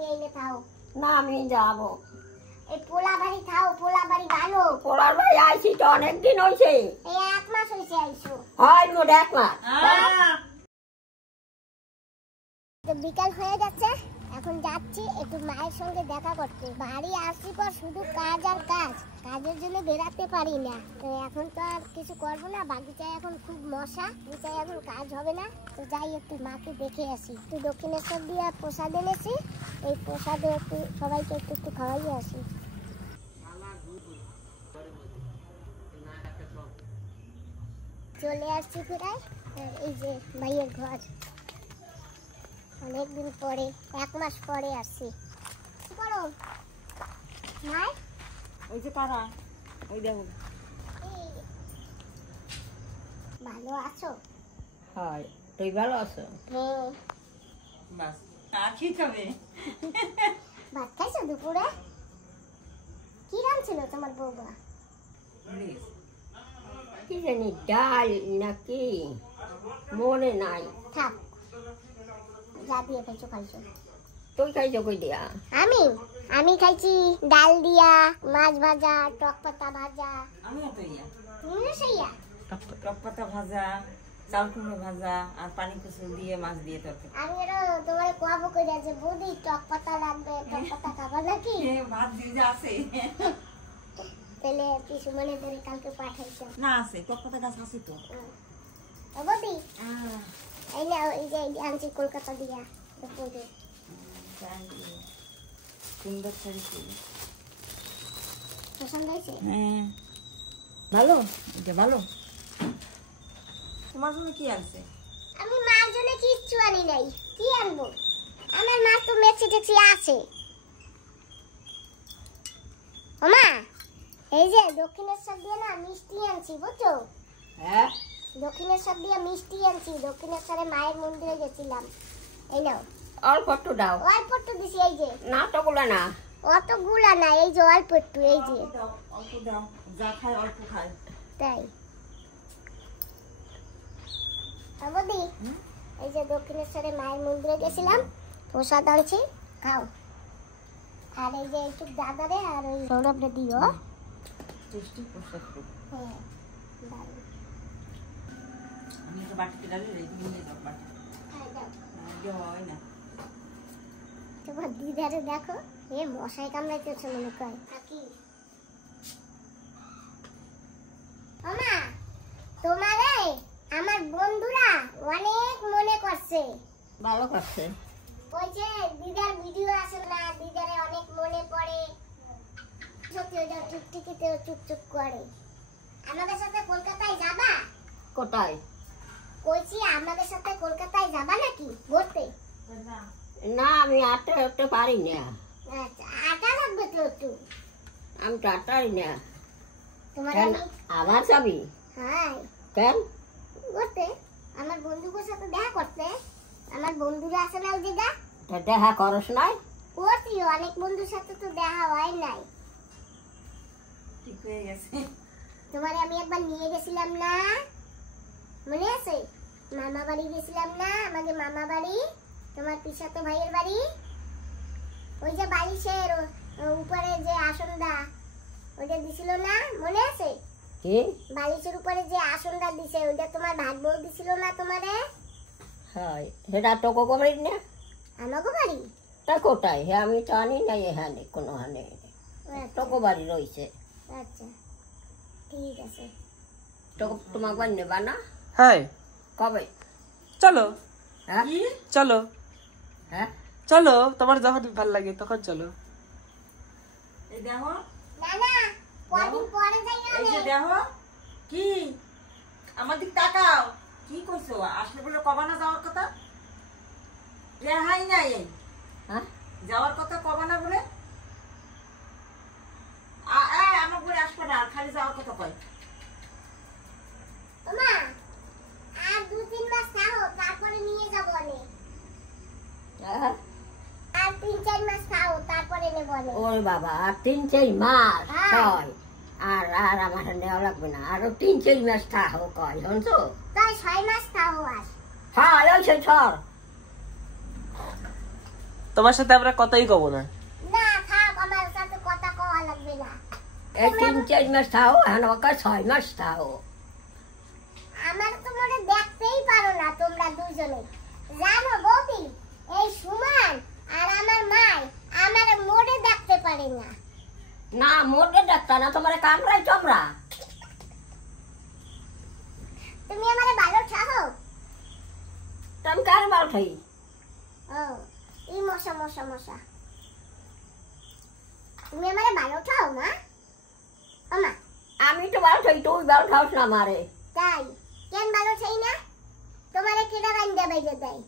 তুমি এইনে থাও না আমি যাব এই পোলা বাড়ি থাও পোলা বাড়ি ভালো পোলার বাড়ি আইছি তো অনেকদিন হইছে এই 1 মাস হইছে আইছো হয় মোট 1 মাস তো বিকাল হয়ে যাচ্ছে এখন যাচ্ছি একটু মায়ের সঙ্গে দেখা করতে বাড়ি আসছি পর শুধু কাজ আর কাজ কাজের জন্য বেরাতে পারি না তো এখন তো আর কিছু করবো না বাগিচায় এখন খুব মশা বাগিচায় এখন কাজ হবে না তো যাই একটু মাকে দেখে আসি একটু দক্ষিণেশ্বর দিয়ে প্রসাদ এনেছি এই প্রসাদে একটু সবাইকে একটু একটু খাওয়াইয়ে আসি চলে আসছি প্রায় এই যে ভাইয়ের ঘর অনেকদিন পরে 1 মাস পরে আসছি কি করো নাই ওই যে কারা ওই দেখো ভালো আছো হয় তুই ভালো আছো হ্যাঁ বাস কি খাবে ভাত খাইছো দুপুরে কি রাঁধছিল তোমার বউবা কি জানি ডাল নাকি মনে নাই থাক যা দিয়ে খাইছো খাইছো তুই খাইছো কই দিয়া আমি খাইছি ডাল দিয়া মাছ ভাজা টক পাতা ভাজা আমিও তো ইয়া তুমিও সেইয়া টক পাতা ভাজা চাল কুমড়ো ভাজা আর পানি কুচু দিয়ে মাছ দিয়ে তরকারি আমি এর তোমারে কোয়াবো কইরা যে বৌদি টক পাতা লাগবে টক পাতা খাবা নাকি ভাত দিয়ে আছে তাহলে কিছু মনে ধরে কালকে পাঠাইছো না আছে টক পাতা গাছ আছে তো ও বৌদি এই না এই যে আনছি কলকাতা দিয়া দুপুরে সুন্দর শাড়ি পছন্দ হয়েছে হ্যাঁ ভালো এটা ভালো তোমার জন্য কি আছে আমি মার জন্য কিচ্ছু আনি নাই কি আনবো আমার মা তো মেক্সি টেক্সি আছে ওমা এই যে দক্ষিণেশ্বর দিয়ে না মিষ্টি আনছি বুঝছো হ্যাঁ দক্ষিণেশ্বর দিয়ে মিষ্টি আনছি দক্ষিণেশ্বরে মায়ের মন্দিরে গেছিলাম এই নাও অল্প একটু দাও অল্প একটু দিছি এই যে না তো গুলা না অতগুলা না এই যে অল্প একটু এই যে অল্প দাও যা খায় অল্প খায় তাই বৌদি এই যে দক্ষিণেশ্বরে মায়ের মন্দিরে গেছিলাম প্রসাদ আনছি খাও আর এই যে একটু দাদারে আর ওই সৌরভরে দিও টেস্টি প্রসাদ হ্যাঁ দারুণ। আমি একটা বাটিতে ডালি রেখে নিয়ে যাও বাটি হ্যাঁ, দাও। হয় না তোমার দিদারে দেখো এ মশাই কামড়াইতেছে মনে কয় কি মামা তোমারে আমার বন্ধুরা অনেক মনে করছে ভালো করছে ওই যে দিদার ভিডিও আছে না দিদারে অনেক মনে পড়ে সত্যি ওটা টিকটিকিতে চুপচুপ করে আমাদের সাথে কলকাতায় যাবা কোথায় কইছি আমাদের সাথে কলকাতায় যাবা নাকি ঘুরতে না আমি আটটা উঠতে পারি না আচ্ছা আটা লাগবে তো একটু আমি তো আটটাই না তোমার কেন আমি আবার যাবি হ্যাঁ কেন ঘুরতে আমার বন্ধুদের সাথে দেখা করতে আমার বন্ধুরা আছে না ওই জায়গা তা দেখা করস নাই করছি অনেক বন্ধুর সাথে তো দেখা হয় নাই ঠিক হয়ে গেছে তোমারে আমি একবার নিয়ে গেছিলাম না মনে আছে মামা বাড়ি গেছিলাম না আমাদের মামা বাড়ি তোমার পিসাতো ভাইয়ের বাড়ি ওই যে বালিশের উপরে যে আসনদা ওইটা দিছিল না মনে আছে কি বালিশের উপরে যে আসনদা দিছে ওইটা তোমার ভাগ বউ দিছিল না তোমারে হয় সেটা তোকে কমাই না আমাকে বাড়ি তা কোথায় হ্যাঁ আমি তো আনি নাই এখানে কোনো হানে তোকে বাড়ি রয়েছে আচ্ছা ঠিক আছে তোকে তোমার বাড়ি নেবা না হ্যাঁ কবে চলো হ্যাঁ চলো হ্যাঁ চলো তোমার যখন ভালো লাগে তখন চলো এই দেখো না না কদিন পরে যাই এই যে না দেখো কি আমার দিক তাকাও কি কইছো আসলে বলে কবে না যাওয়ার কথা রেহাই নাই হ্যাঁ যাওয়ার কথা কবে না বলে আমার বলে আসবে না খালি যাওয়ার কথা কয় ওমা আর 2-3 মাস থাকো তারপরে নিয়ে যাব অনেক হ্যাঁ আর 3-4 মাস থাকো তারপরে নেব অনেক ওরে বাবা আর 3-4 মাস হ্যাঁ। হয় আর আর আমার নেওয়া লাগবে না আরো 3-4 মাস থাকো কয় শুনছো তাই 6 মাস থাকো আস হ্যাঁ ওই সে ছর তোমার সাথে আমরা কথাই কব না। না থাক, আমার সাথে কথা কওয়া লাগবে না। এই 3-4 মাস থাও, এখন ওকে 6 মাস থাও। আমার তো মনে দেখতেই পারো না তোমরা দুজনে। জানো বৌদি, এই সুমান আর আমার মা আমার মোড়ে দেখতে পারে না। না মোটে ডাক্তার না, তোমার কামড়াই চমড়া। তুমি আমারে ভালো ঠাও। তুমি কার বাল খাই? ও এই মশা মশা মশা, তুমি আমারে ভালো ঠাও মা? ও মা, আমি তো বাল খাই, তুই বাল খাওস না আমারে। তাই কেন ভালো ঠাই না? তোমারে কেডা রান্দা বাইজে দেয়?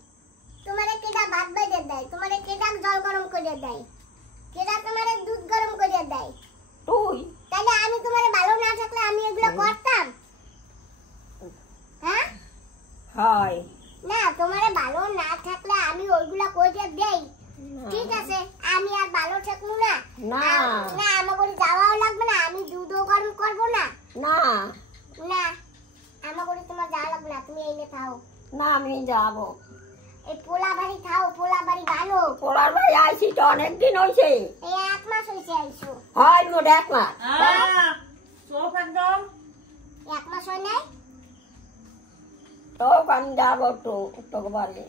তোমারে কেডা ভাত বাইজে দেয়? তোমারে কেডা জল গরম করে দেয়? কেডা তোমারে দুধ গরম করে দেয়? তুই তাহলে আমি তোমারে ভালো না থাকলে আমি এগুলো করতাম? হ্যাঁ হয় না, তোমারে ভালো না থাকলে আমি ওইগুলা কইতে দেই। ঠিক আছে, আমি আর ভালো থাকবো না। না। না আমার করে যাওয়াও লাগবে না, আমি দুধও গরম করবো না। না না আমার করে তোমার যাওয়া লাগবে না, তুমি এই নে থাও। না আমি যাবো। এই পোলা বাড়ি থাও, পোলা বাড়ি ভালো। পোলার ভাই আইসি তো অনেকদিন হয়েছে। এই 1 মাস হয়েছে আইসো। হয় মোট 1 মাস। চোখ একদম 1 মাস হয় নাই? তো আমি যাবো তো তোকে বাড়ি।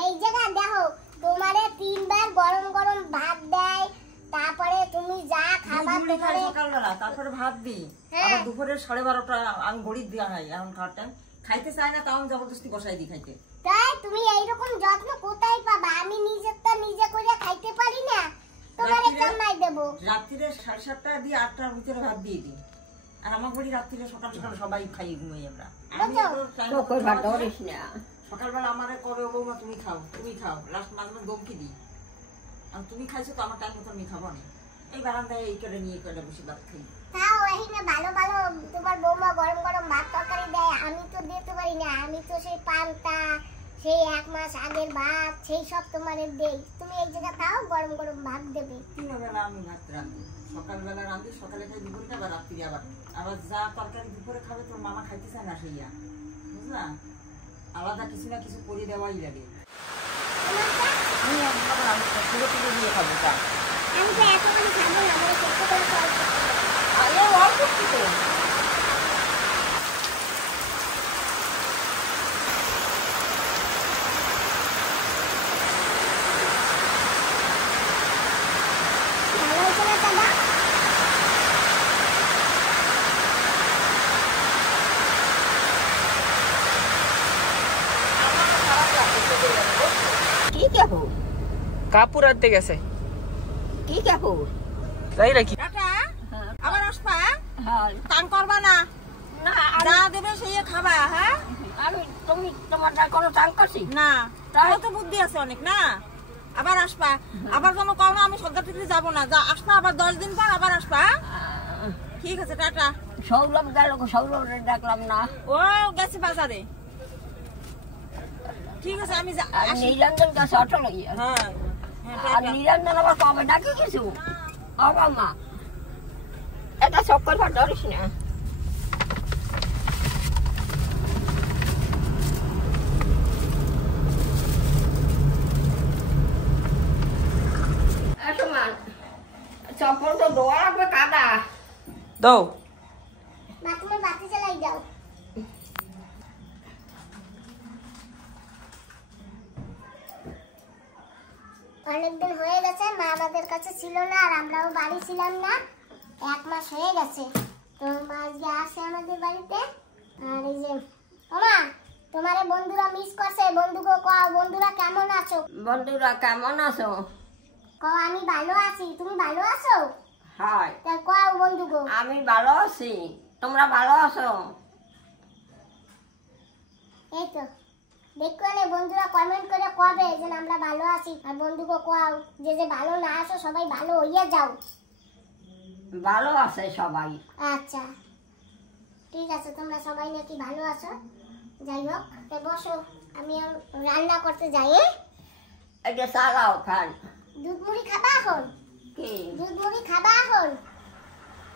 এই জায়গা দেখো, তোমারে 3 বার গরম গরম ভাত দেয়, তারপরে তুমি যা খাবার দুপুরে খাই তোমারে। সকালবেলা, তারপরে ভাত দিই। হ্যাঁ। আবার দুপুরে 12:30 আমি ঘড়ি দিয়া হয়, এখন খাওয়ার টাইম। খাইতে চাই না, তাও আমি জবরদস্তি বসাই দিই খাইতে। তাই তুমি এইরকম যত্ন কোথায় পাবা? আমি নিজেরটা নিজে করে খাইতে পারি না, তোমারে রাত্রিরে- কামাই দেবো। রাত্রিরে 7:30 দিয়ে 8টার ভিতরে ভাত দিয়ে দিই। আর আমার ঘড়ি রাত্রিরে সকাল সকাল সবাই খাই ঘুমাই আমরা। আমি বুঝছো? তো time তোকে মতো ভাত খাওয়া ধরিস না। সকালবেলা আমারে কবে বৌমা তুমি খাও, তুমি খাও, লাস্ট মাঝে মাঝে দমকি দিই। আর তুমি খাইছো তো আমার টাইম মতো আমি খাবো না। এই বারান্দায় এই করে নিয়ে করে বসে ভাত খাই। তাও এখানে ভালো ভালো তোমার বৌমা গরম গরম ভাত তরকারি দেয়, আমি তো দিতে পারি না। আমি তো সেই পান্তা, সেই 1 মাস আগের ভাত, সেই সব তোমারে দেই। তুমি এই জায়গা তাও গরম গরম ভাত দেবে। 3 বেলা আমি ভাত রাঁধি। সকালবেলা রাঁধি, সকালে খাই, দুপুরে খাই, আবার রাত্রিরে আবার যা তরকারি দুপুরে খাবে তোর মামা খাইতে চায় না সেইয়া, বুঝলা? আলাদা কিছু না কিছু করে দেওয়াই লাগে। আমি খাবো না, আমি তুলে তুলে দিয়ে খাবো তা। আমি তো এতখানি খাবো না, আমার ছোট করে খাওয়া। আরে অল্প কিছু ভালো হয়েছে না দাদা? কি কাপু? কাপড় আনতে গেছে। কি কাপু? তাই নাকি? টাটা, আবার আসবা? হ্যাঁ। টান করবা না, না যা দেবে সেই খাবা। হ্যাঁ তুমি তোমার যা কোনো টান করছি না, তাহলে তো বুদ্ধি আছে অনেক না। আবার আসবা, আবার যেন কারণ আমি সর্দার থেকে যাবো না, যা আসবা আবার 10 দিন পর আবার আসবা। ঠিক আছে, টাটা। সৌরভ গেল, সৌরভে ডাকলাম না। ও গেছে বাজারে। ঠিক আছে, আমি আসি। নিরঞ্জন গাছ অটো লইয়া। হ্যাঁ আর নিরঞ্জন আবার কবে ডাকে কিছু মা এটা চক্কর ভাত ধরিস না। চপ্পল তো ধোয়া লাগবে, কাদা। দাও। মা তোমার বাতি জ্বালাই দাও। অনেকদিন হয়ে গেছে, মা আমাদের কাছে ছিল না আর আমরাও বাড়ি ছিলাম না। 1 মাস হয়ে গেছে, তো মা আজকে আসে আমাদের বাড়িতে। আর এই যে ওমা, তোমার বন্ধুরা মিস করছে। বন্ধুকে কও, বন্ধুরা কেমন আছো? বন্ধুরা কেমন আছো? কও আমি ভালো আছি। তুমি ভালো আছো? হয়, তা কও বন্ধুকে। আমি ভালো আছি, তোমরা ভালো আছো? এই তো দেখো না, বন্ধুরা কমেন্ট করে কবে যে আমরা ভালো আছি। আর বন্ধুকে কও যে ভালো না আছো সবাই ভালো হইয়া যাও। ভালো আছে সবাই। আচ্ছা ঠিক আছে, তোমরা সবাই নাকি ভালো আছো। যাই হোক, তো বসো, আমি রান্না করতে যাই। এটা চালাও খান। দুধ মুড়ি খাবা এখন? কি দুধ মুড়ি খাবা এখন?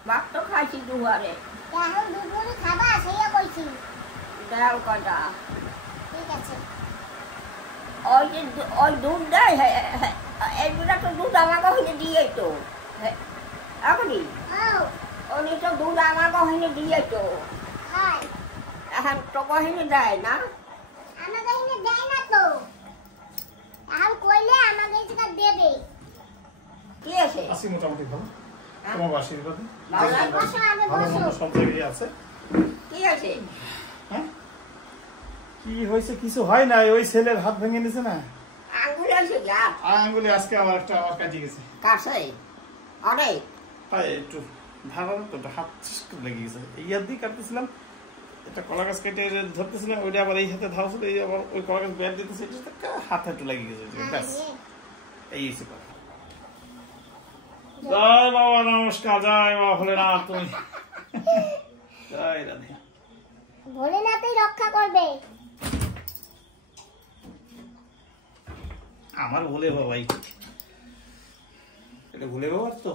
ভাত তো খাইছি দুয়ারে। তা এখন দুধ মুড়ি খাবা সেইয়া কইছি। দেও কটা। ঠিক আছে। ওই যে ওই দুধ দেয় দিয়ে তো এখনই ও উনি তো দুধ আমার গহিনী দিয়ে তো হয় এখন তো গহিনী দেয় না আমাকে এনে দেয় না তো আর কইলে আমাকে যেটা দেবে কি আছে আছি মোটামুটি ভালো তোমার আশীর্বাদে ভালো আছে? বসো আগে ভালো বসো মন্দ সব জায়গায় আছে। কি আছে হ্যাঁ কি হয়েছে? কিছু হয় না, ওই ছেলের হাত ভেঙে নিছে না, আঙ্গুল আছে কি আর আঙ্গুলে আজকে আমার কাটি গেছে। কাছে অনেক তাই একটু ধারালো তো হাত লেগে গেছে। এই হাত দিয়ে কাটতেছিলাম, একটা কলা গাছ কেটে ধরতেছিলাম, ওইটা আবার এই হাতে ধারা ছিল, এই আবার ওই কলা গাছ বের দিতেছে, হাতে একটু লেগে গেছে। ব্যাস এই হচ্ছে কথা। জয় বাবা নমস্কার, জয় বাবা ভোলেনাথ, তুমি জয় রাধে। ভোলেনাথই রক্ষা করবে। আমার ভোলে বাবাই, এটা ভোলে বাবার তো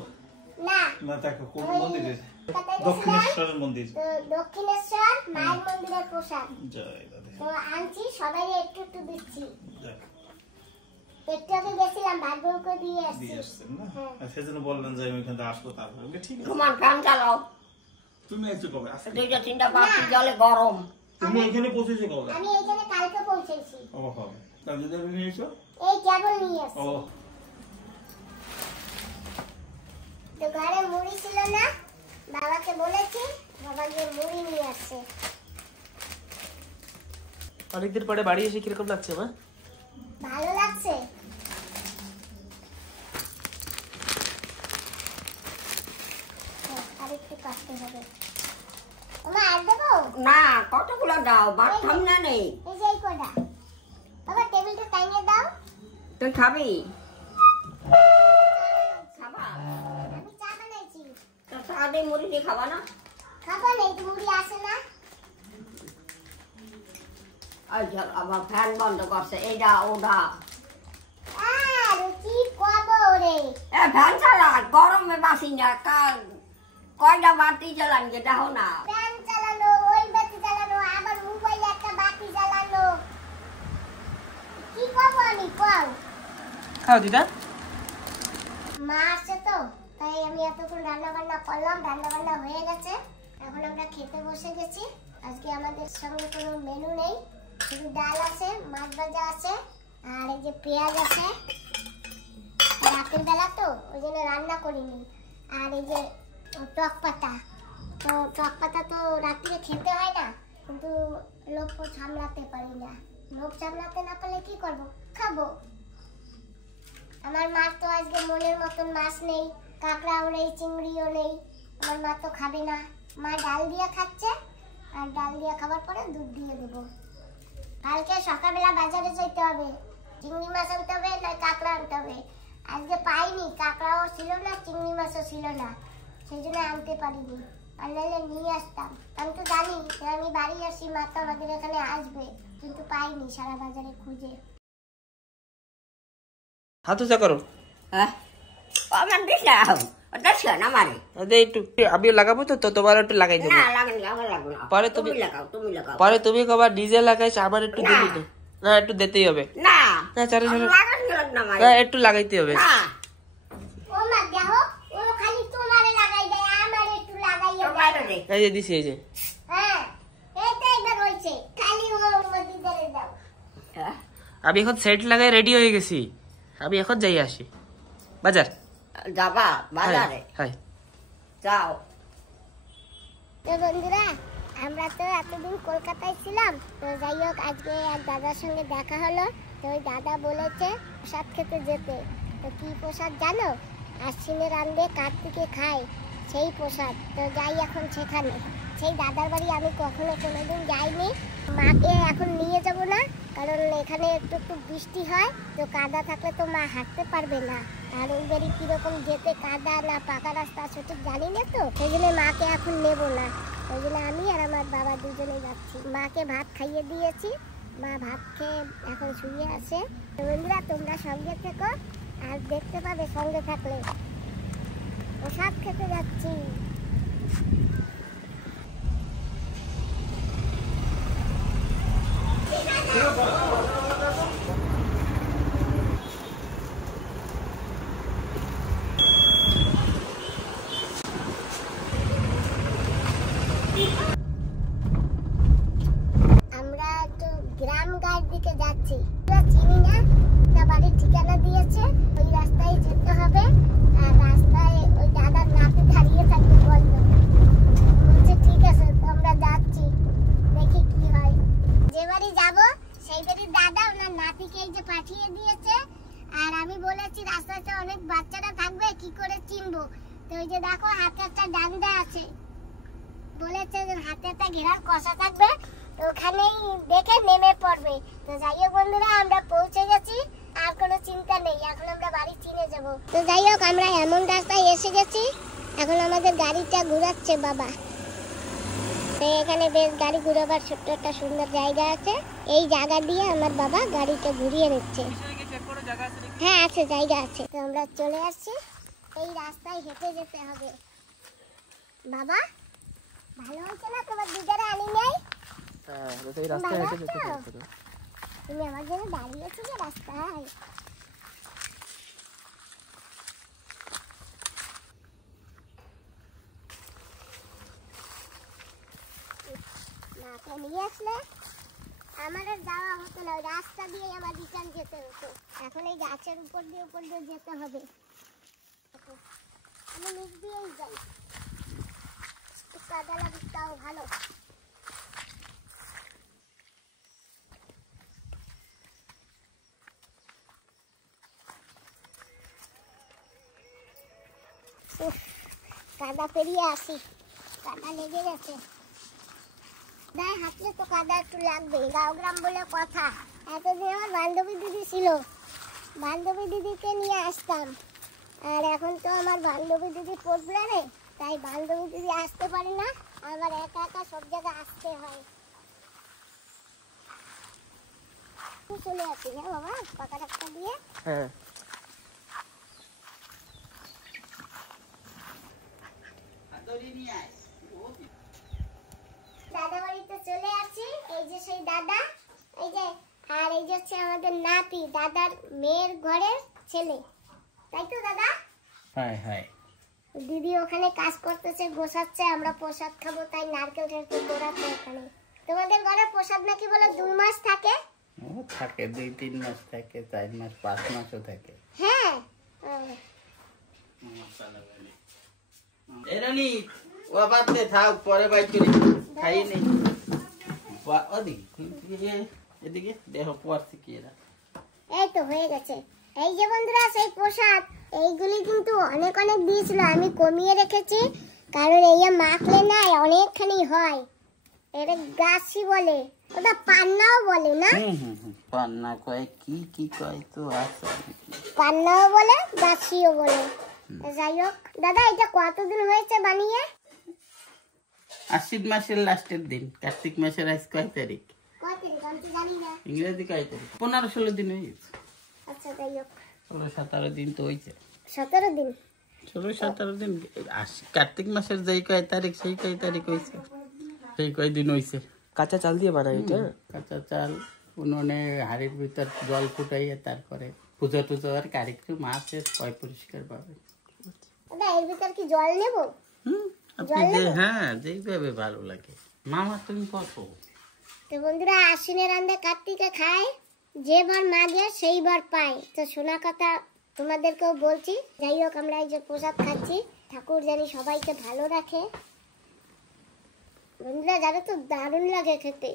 না না, দেখো কোন ওই মন্দিরের? কোথায় দক্ষিণেশ্বরের মন্দির। তো দক্ষিণেশ্বর মায়ের মন্দিরের প্রসাদ জয় রাধে। তো আনছি, সবাই একটু একটু দিচ্ছি। যাক, একটু আগে গেছিলাম ভাগ্যকে দিয়ে আসছি। দিয়ে আসছেন না? হ্যাঁ। আর সেজন্য বললেন যে আমি ওইখান থেকে আসবো, তারপরে বললাম, ঠিক আছে তোমার ফ্যান চালাও তুমি একটু কবে আসবে? দুইটা তিনটা পাঁচটি জলে গরম তুমি ওইখানে পৌঁছেছো কবে? আমি এখানে কালকে পৌঁছেছি, ও হবে তার যদি আপনি নিয়েছো। এই কেবল নিয়ে ও আসছি। তো ঘরে মুড়ি ছিল না, বাবাকে বলেছি, বাবা গিয়ে মুড়ি নিয়ে আসছে। অনেকদিন পরে বাড়ি এসে কিরকম লাগছে মা? ভালো লাগছে। আর একটু কাটতে হবে। ওমা আর দেবো? না কতগুলো দাও বাথরুম না নেই এই যে এই কটা। বাবা টেবিলটা টাইমে দাও। তুই খাবি খাবা আমি চা বানাইছি। তো সারাদিন মুড়ি দিয়ে খাবা না খাবো না, এই মুড়ি আসে না। আচ্ছা আবার ফ্যান বন্ধ করছে এইটা ওটা আর কি করবো রে? এ ফ্যান চালা গরমে বাসি না কয়টা বাতি চালান যেটা হো না ফ্যান চালানো, ওই বাতি চালানো, আবার মোবাইলে একটা বাতি চালানো। কি করবো আমি কল? খাও দিদা। মা আসছে তো, তাই আমি এতক্ষণ রান্না বান্না করলাম, রান্না বান্না হয়ে গেছে। এখন আমরা খেতে বসে গেছি। আজকে আমাদের সঙ্গে কোনো মেনু নেই, শুধু ডাল আছে, মাছ ভাজা আছে, আর এই যে পেঁয়াজ আছে। রাতের বেলা তো ওই জন্য রান্না করিনি। আর এই যে টক পাতা, তো টক পাতা তো রাত্রে খেতে হয় না, কিন্তু লোভ সামলাতে পারি না। লোভ সামলাতে না পারলে কি করবো? খাবো। আমার মার তো আজকে মনের মতন মাছ নেই, কাঁকড়াও নেই, চিংড়িও নেই। আমার মা তো খাবে না। মা ডাল দিয়ে খাচ্ছে, আর ডাল দিয়ে খাবার পরে দুধ দিয়ে দেবো। কালকে সকালবেলা বাজারে যেতে হবে, চিংড়ি মাছ আনতে হবে, না কাঁকড়া আনতে হবে। আজকে পাইনি, কাঁকড়াও ছিল না, চিংড়ি মাছও ছিল না, সেই জন্য আনতে পারিনি। আর নাহলে নিয়ে আসতাম। আমি তো জানি যে আমি বাড়ি আসি, মা তো আমাদের এখানে আসবে, কিন্তু পাইনি সারা বাজারে খুঁজে। হাত উঁচা করো। হ্যাঁ আমার দিস না ওটা ছিল না মারে আরে একটু আমি লাগাবো তো, তোমার একটু লাগাই দেবো। না লাগেনি আমার লাগবে না পরে তুমি তুমি লাগাও তুমি লাগাও পরে তুমি কবার ডিজে লাগাইছো, আমার একটু না। দিবি তো? না একটু দিতেই হবে। না না চলো চলো, লাগানি না মারে না একটু লাগাইতে হবে। না ও মা দেখো, ও খালি তোমারে লাগাই দেয়, আমার একটু লাগাইয়া তো বাইরে দে এই যে দিছি, এই যে হ্যাঁ, এইটা একবার হয়েছে, খালি ও মধ্যে ধরে দাও। হ্যাঁ আমি এখন সেট লাগাই রেডি হয়ে গেছি। আমি এখন যাই আসি বাজার। যাবা বাজারে হ্যাঁ যাও তো বন্ধুরা, আমরা তো এতদিন কলকাতায় ছিলাম, তো যাই হোক আজকে এক দাদার সঙ্গে দেখা হলো। তো ওই দাদা বলেছে প্রসাদ খেতে যেতে। তো কি প্রসাদ জানো? আশ্বিনে রান্ধে কার্তিকে খায়, সেই প্রসাদ। তো যাই এখন সেখানে। সেই দাদার বাড়ি আমি কখনো কোনোদিন যাইনি। মাকে এখন নিয়ে যাব না, কারণ এখানে একটু একটু বৃষ্টি হয়, তো কাদা থাকলে তো মা হাঁটতে পারবে না। আর ওই বাড়ি কিরকম যেতে, কাদা না পাকা রাস্তা সঠিক জানি না, তো সেই জন্য মাকে এখন নেব না। ওই জন্য আমি আর আমার বাবা দুজনে যাচ্ছি। মাকে ভাত খাইয়ে দিয়েছি, মা ভাত খেয়ে এখন শুয়ে আছে। তো বন্ধুরা তোমরা সঙ্গে থেকো, আর দেখতে পাবে সঙ্গে থাকলে। প্রসাদ খেতে যাচ্ছি। গেছি, রাস্তাতে অনেক বাচ্চারা থাকবে, কি করে চিনবো? তো ওই যে দেখো হাতে একটা ডান্ডা আছে, বলেছে যে হাতে একটা ঘেরার কষা থাকবে, তো ওখানেই দেখে নেমে পড়বে। তো যাই হোক বন্ধুরা, আমরা পৌঁছে গেছি, আর কোনো চিন্তা নেই, এখন আমরা বাড়ি চিনে যাব। তো যাই হোক, আমরা এমন রাস্তায় এসে গেছি, এখন আমাদের গাড়িটা ঘুরাচ্ছে বাবা। তো এখানে বেশ গাড়ি ঘুরাবার ছোট্ট একটা সুন্দর জায়গা আছে, এই জায়গা দিয়ে আমার বাবা গাড়িটা ঘুরিয়ে নিচ্ছে। হ্যাঁ আছে, জায়গা আছে। তো আমরা চলে আসছি, এই রাস্তায় হেঁটে যেতে হবে। বাবা ভালো হয়েছে না তোমার দিদারা আনি নাই? এই রাস্তায় হেঁটে যেতে হবে। তুমি আমার জন্য দাঁড়িয়েছো যে রাস্তায়। মাকে নিয়ে আসলে আমার আর যাওয়া হতো না, ওই রাস্তা দিয়ে আমার রিটার্ন যেতে হতো। এখন এই গাছের উপর দিয়ে যেতে হবে। আমি নিচ দিয়েই যাই, একটু কাদা লাগুকটাও ভালো। কাদা পেরিয়ে আসি, কাদা লেগে গেছে। গায়ে হাঁটলে তো কাদা একটু লাগবে, গাঁও গ্রাম বলে কথা। এতদিন আমার বান্ধবী দিদি ছিল, বান্ধবী দিদিকে নিয়ে আসতাম, আর এখন তো আমার বান্ধবী দিদি প্রবলেমে, তাই বান্ধবী দিদি আসতে পারে না, আমার একা একা সব জায়গায় আসতে হয়। চলে আসি না বাবা, পাকা রাস্তা দিয়ে। হ্যাঁ দাদা বাড়িতে চলে আসছি, এই যে সেই দাদা, এই যে, আর এই যে হচ্ছে আমাদের নাতি, দাদার মেয়ের ঘরের ছেলে, তাই তো দাদা? হ্যাঁ হ্যাঁ। দিদি ওখানে কাজ করতেছে, গোছাচ্ছে, আমরা প্রসাদ খাবো, তাই নারকেল টারকেল পোড়াচ্ছে ওখানে। তোমাদের ঘরে প্রসাদ নাকি বলে 2 মাস থাকে? ও থাকে, 2-3 মাস থাকে, 4 মাস, 5 মাসও থাকে। হ্যাঁ। এরানি ও বাদ দে, থাক, পরে বাইক করি, খাই নেই। ওদিকে এদিকে দেখো পড়ছে কি এরা। এই তো হয়ে গেছে। এই যে বন্ধুরা সেই প্রসাদ, এইগুলি কিন্তু অনেক অনেক দিয়েছিল, আমি কমিয়ে রেখেছি, কারণ এই মাখলে না অনেকখানি হয়। এটা গাছি বলে, ওটা পান্নাও বলে না? পান্না কয়, কি কয় তো আছে, পান্নাও বলে, গাছিও বলে। যাই হোক দাদা, এটা কতদিন হয়েছে বানিয়ে? আশ্বিন মাসের লাস্টের দিন, কার্তিক মাসের আজ কয় তারিখ? কয় তারিখ আমি তো জানি না। ইংরেজি কয় তারিখ? 15-16 দিন হয়ে গেছে। আচ্ছা যাই হোক, 16-17 দিন তো হয়েছে। 17 দিন। 16-17 দিন। কার্তিক মাসের যেই কয় তারিখ সেই কয় তারিখ হয়েছে, সেই কয় দিন হয়েছে। কাঁচা চাল দিয়ে বানায় এটা? কাঁচা চাল উনুনে হাড়ির ভিতর জল ফুটাইয়ে তারপরে পূজা টুজা আর কারিক্রম আছে, পয় পরিষ্কার পাবে। দাদা এর ভিতর কি জল নেব? আপনি যে, হ্যাঁ যেইভাবে ভালো লাগে। মামা তুমি কত? তো বন্ধুরা, আশ্বিনের রান্দে কার্তিকে খায়, যে বার মাগে সেই বার পায়। তো শোনা কথা তোমাদেরকেও বলছি। যাই হোক, আমরা এই যে প্রসাদ খাচ্ছি, ঠাকুর জানি সবাইকে ভালো রাখে। বন্ধুরা জানো তো, দারুণ লাগে খেতে।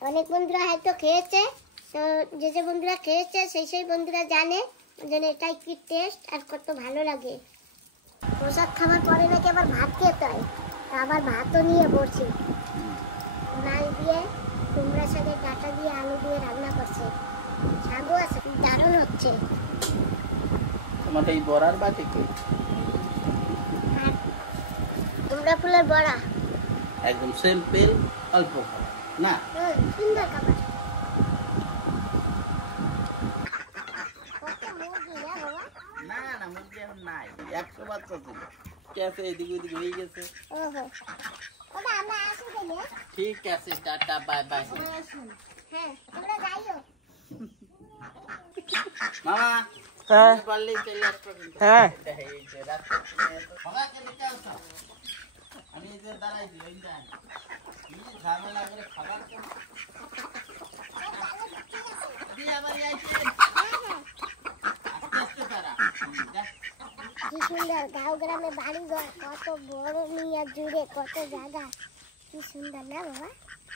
অনেক বন্ধুরা হয়তো খেয়েছে, তো যে বন্ধুরা খেয়েছে সেই বন্ধুরা জানে যে এটাই কি টেস্ট আর কত ভালো লাগে। প্রসাদ খাওয়ার পরে নাকি আবার ভাত খেতে হয়, তা আবার ভাতও নিয়ে বসছি। মাছ দিয়ে, কুমড়ার সাথে ডাঁটা দিয়ে, আলু দিয়ে রান্না করছে, শাকও আছে, দারুণ হচ্ছে। তোমার এই বড়ার বাটি কই? আর কুমড়া ফুলের বড়া, একদম সিম্পল, অল্প খাবার না? সুন্দর খাবার। কত মুরগি না বাবা? না না, মুরগি এখন নাই, 100 বাচ্চা ছিল, কেসে এদিকে ওদিকে হয়ে গেছে। ওহো, ওটা আমরা আসি দেখে। ঠিক আছে, টাটা, বাই বাই। হ্যাঁ তোমরা যাইও। মামা হ্যাঁ পারলে চলে আসবে কিন্তু। হ্যাঁ এই যে রাতে বাবাকে দিতে আসো, আমি এই যে দাঁড়াই দিই, এই যাই এই ঝামেলা করে খাবার কেন দিয়ে আবার আইছেন আস্তে আস্তে তারা যা। কি সুন্দর গাঁও গ্রামে বাড়ি ঘর, কত বড় নিয়ে জুড়ে কত জায়গা, কি সুন্দর না বাবা?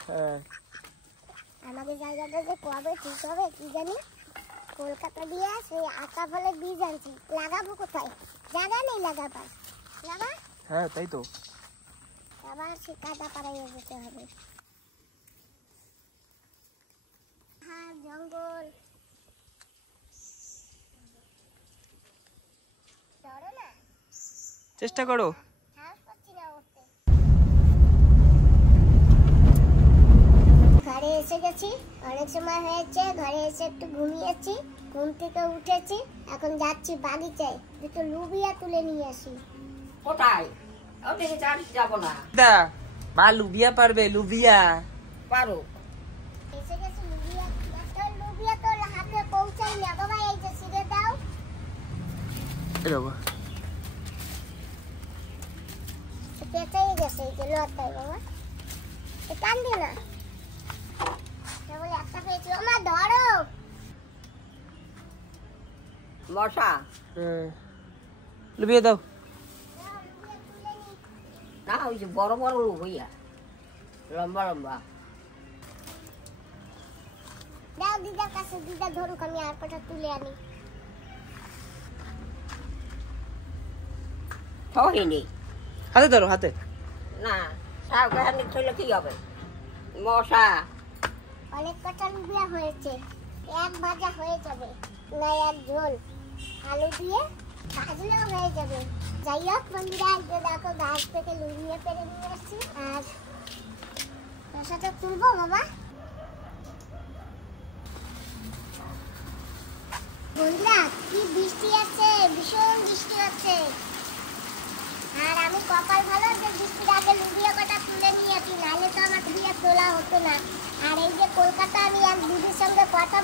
হ্যাঁ আমাদের জায়গাটা যে কবে ঠিক হবে কি জানি, কলকাতা দিয়ে সেই আটা ফলে বীজ আনছি, লাগাবো কোথায়? জায়গা নেই লাগাবার। লাগা হ্যাঁ তাই তো। আবার সে কাটা পাড়াইয়ে যেতে হবে। হ্যাঁ জঙ্গল, ধরো না, চেষ্টা করো। সাহস পাচ্ছি না উঠতে। ঘরে এসে গেছি, অনেক সময় হয়েছে। ঘরে এসে একটু ঘুমিয়েছি, ঘুম থেকে উঠেছি। এখন যাচ্ছি বাগিচায়, দুটো লুবিয়া তুলে নিয়ে আসি। কোথায়? ওদিকে যাবো না। দা মা লুবিয়া পারবে, লুবিয়া পারো। এসে গেছি লুবিয়া। একটা লুবিয়া তো হাতে পৌঁছাই না বাবা, এই যে ছিঁড়ে দাও। বাবা পেঁচাই গেছে, এই যে লতায় বাবা, টান দিও না। কেবল একটা পেয়েছি, মা ধরো। মশা লুবিয়া দাও। না, ওই যে বড় বড় লোক হইয়া লম্বা লম্বা। দাও দিদার কাছে, দিদা ধরুক, আমি আর কটা তুলে আনি। হয়নি। হাতে ধরো, হাতে। না, শাক হানি খেলে কি হবে? মশা। অনেক কটা লুবিয়া হয়েছে, এক ভাজা হয়ে যাবে, না এক ঝোল আলু দিয়ে ভাজলেও হয়ে যাবে। যাই হোক বন্ধুরা, আজকে দেখো গাছ থেকে লুবিয়া পেরে নিয়ে আসছি। আর রসাটা তুলবো বাবা। বন্ধুরা কি বৃষ্টি আছে, ভীষণ বৃষ্টি হচ্ছে। আর আমি কপাল ভালো যে বৃষ্টির আগে লুবিয়া কটা তুলে নিয়েছি, নাহলে তো আমার লুবিয়া তোলা হতো না। আর এই যে কলকাতা, আমি এক দিদির সঙ্গে কথা